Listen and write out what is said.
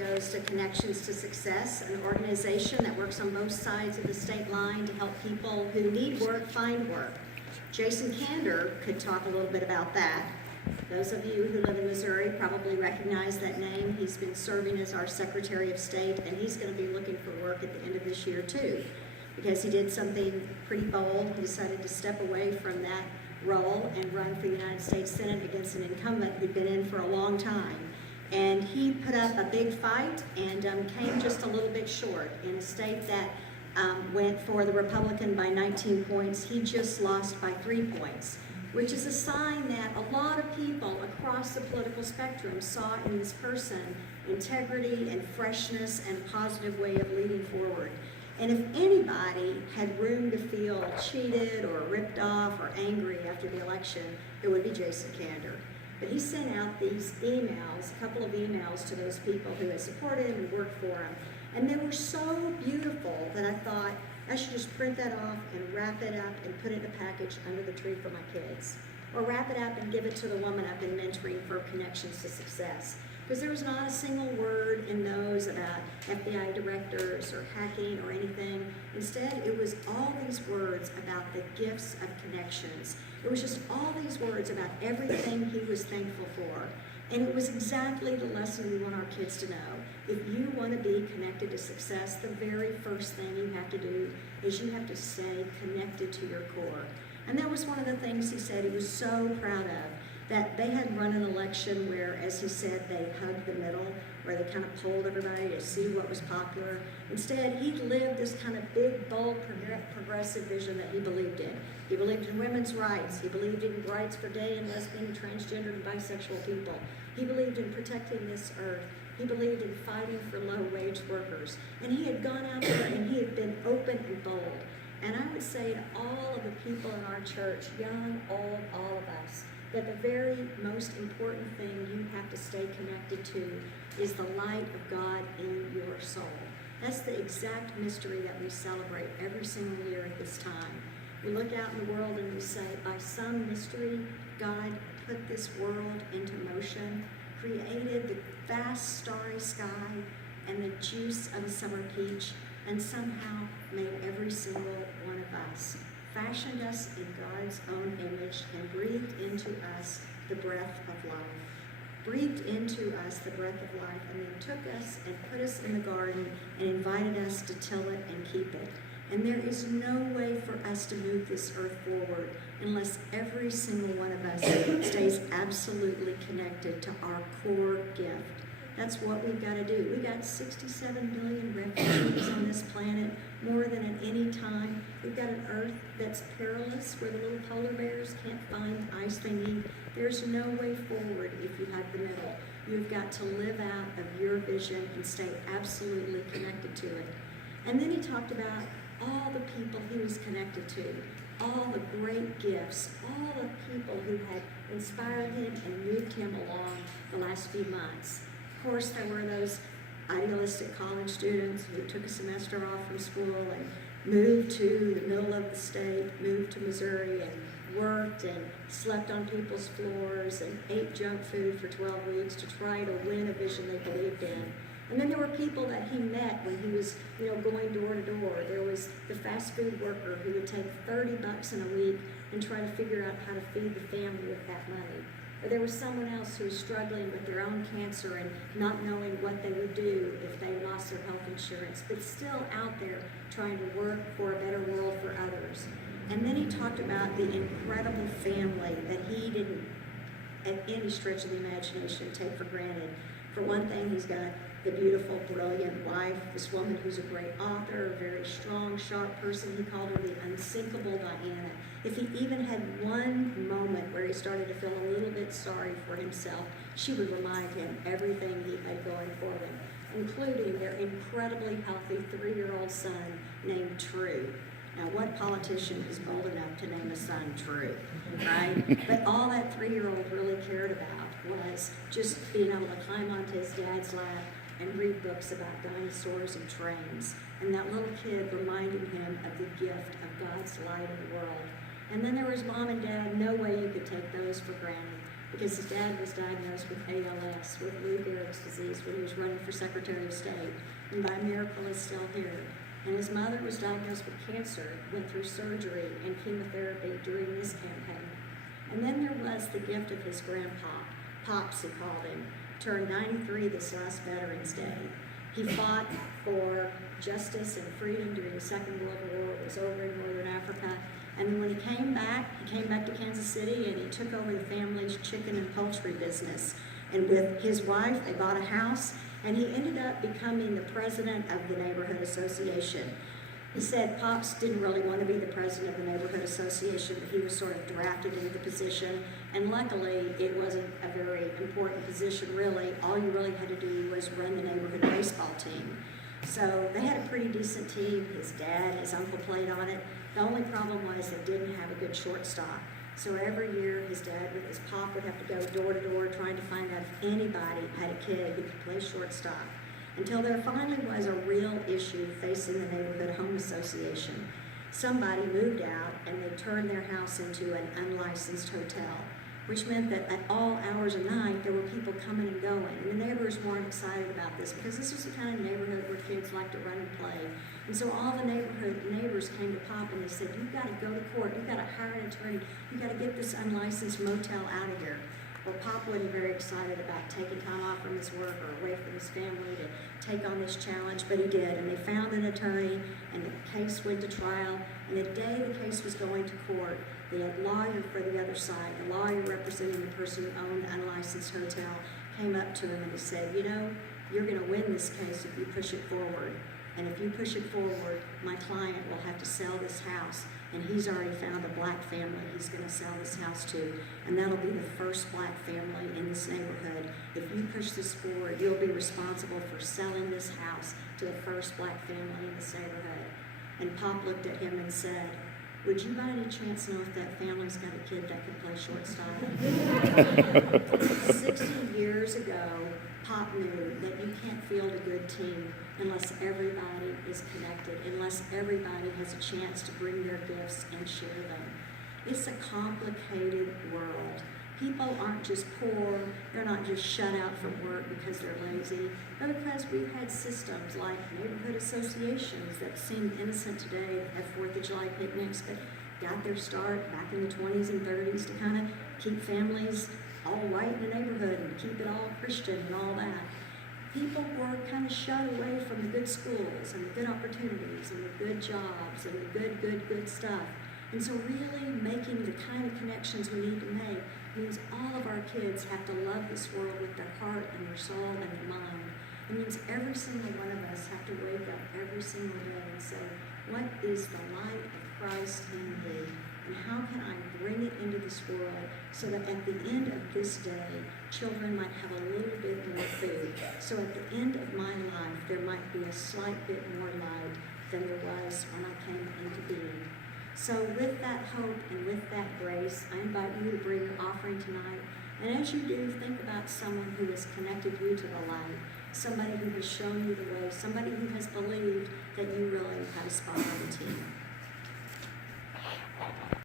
goes to Connections to Success, an organization that works on both sides of the state line to help people who need work find work. Jason Kander could talk a little bit about that. Those of you who live in Missouri probably recognize that name. He's been serving as our Secretary of State, and he's going to be looking for work at the end of this year too, because he did something pretty bold. He decided to step away from that role and run for the United States Senate against an incumbent who'd been in for a long time. And he put up a big fight and came just a little bit short. In a state that went for the Republican by 19 points, he just lost by 3 points, which is a sign that a lot of people across the political spectrum saw in this person integrity and freshness and a positive way of leading forward. And if anybody had room to feel cheated or ripped off or angry after the election, it would be Jason Kander. But he sent out these emails, a couple of emails to those people who had supported him and worked for him. And they were so beautiful that I thought I should just print that off and wrap it up and put it in a package under the tree for my kids. Or wrap it up and give it to the woman I've been mentoring for Connections to Success. Because there was not a single word in those about FBI directors or hacking or anything. Instead, it was all these words about the gifts of connections. It was just all these words about everything he was thankful for. And it was exactly the lesson we want our kids to know. If you want to be connected to success, the very first thing you have to do is you have to stay connected to your core. And that was one of the things he said he was so proud of, that they had run an election where, as he said, they hugged the middle, where they kind of polled everybody to see what was popular. Instead, he lived this kind of big, bold, progressive vision that he believed in. He believed in women's rights. He believed in rights for gay and lesbian, transgender, and bisexual people. He believed in protecting this earth. He believed in fighting for low-wage workers. And he had gone out there and he had been open and bold. And I would say to all of the people in our church, young, old, all of us, that the very most important thing you have to stay connected to is the light of God in your soul. That's the exact mystery that we celebrate every single year at this time. We look out in the world and we say, by some mystery, God put this world into motion, created the vast starry sky and the juice of a summer peach, and somehow made every single one of us, fashioned us in God's own image, and breathed into us the breath of life. Breathed into us the breath of life, and then took us and put us in the garden and invited us to till it and keep it. And there is no way for us to move this earth forward unless every single one of us stays absolutely connected to our core gift. That's what we've got to do. We've got 67 million refugees on this planet, more than at any time. We've got an earth that's perilous, where the little polar bears can't find the ice they need. There's no way forward if you have the middle. You've got to live out of your vision and stay absolutely connected to it. And then he talked about all the people he was connected to, all the great gifts, all the people who had inspired him and moved him along the last few months. Of course, there were those idealistic college students who took a semester off from school and moved to the middle of the state, moved to Missouri, and worked and slept on people's floors and ate junk food for 12 weeks to try to win a vision they believed in. And then there were people that he met when he was, going door to door. There was the fast food worker who would take $30 in a week and try to figure out how to feed the family with that money. Or there was someone else who was struggling with their own cancer and not knowing what they would do if they lost their health insurance, but still out there trying to work for a better world for others. And then he talked about the incredible family that he didn't, at any stretch of the imagination, take for granted. For one thing, he's got the beautiful, brilliant wife, this woman who's a great author, a very strong, sharp person. He called her the unsinkable Diana. If he even had one moment where he started to feel a little bit sorry for himself, she would remind him everything he had going for him, including their incredibly healthy 3-year-old son named True. Now, what politician is bold enough to name a son True, right? But all that 3-year-old really cared about was just being able to climb onto his dad's lap and read books about dinosaurs and trains. And that little kid reminding him of the gift of God's light in the world. And then there was mom and dad. No way you could take those for granted. because his dad was diagnosed with ALS, with Lou Gehrig's disease, when he was running for Secretary of State, and by miracle is still here. And his mother was diagnosed with cancer, went through surgery and chemotherapy during this campaign. And then there was the gift of his grandpa, Pops he called him, turned 93 this last Veterans Day. He fought for justice and freedom during the Second World War, was over in Northern Africa. And when he came back to Kansas City and he took over the family's chicken and poultry business. And with his wife, they bought a house, and he ended up becoming the president of the neighborhood association. He said Pops didn't really want to be the president of the neighborhood association, but he was sort of drafted into the position. And luckily, it wasn't a very important position, really. All you really had to do was run the neighborhood baseball team. So they had a pretty decent team. His dad, his uncle played on it. The only problem was they didn't have a good shortstop. So every year, his pop would have to go door to door trying to find out if anybody had a kid who could play shortstop. Until there finally was a real issue facing the neighborhood home association. Somebody moved out and they turned their house into an unlicensed hotel, which meant that at all hours of night, there were people coming and going. And the neighbors weren't excited about this because this was the kind of neighborhood where kids like to run and play. And so all the neighbors came to Pop and they said, you've got to go to court, you've got to hire an attorney, you've got to get this unlicensed motel out of here. Well, Pop wasn't very excited about taking time off from his work or away from his family to take on this challenge, but he did. And they found an attorney, and the case went to trial. And the day the case was going to court, the lawyer for the other side, the lawyer representing the person who owned the unlicensed hotel, came up to him and he said, you know, you're going to win this case if you push it forward. And if you push it forward, my client will have to sell this house. And he's already found a black family he's going to sell this house to. And that'll be the first black family in this neighborhood. If you push this forward, you'll be responsible for selling this house to the first black family in this neighborhood. And Pop looked at him and said, would you by any chance know if that family's got a kid that could play shortstop? 60 years ago, Pop knew that you can't field a good team unless everybody is connected, unless everybody has a chance to bring their gifts and share them. It's a complicated world. People aren't just poor, they're not just shut out from work because they're lazy, but because we've had systems like neighborhood associations that seem innocent today, have 4th of July picnics, but got their start back in the 20s and 30s to kind of keep families all white in the neighborhood and keep it all Christian and all that. People were kind of shut away from the good schools and the good opportunities and the good jobs and the good stuff. And so really making the kind of connections we need to make means all of our kids have to love this world with their heart and their soul and their mind. It means every single one of us have to wake up every single day and say, what is the light of Christ in me? And how can I bring it into this world so that at the end of this day, children might have a little bit more food. So at the end of my life, there might be a slight bit more light than there was when I came into being. So with that hope and with that grace, I invite you to bring your offering tonight. And as you do, think about someone who has connected you to the light, somebody who has shown you the way, somebody who has believed that you really had a spot on the team.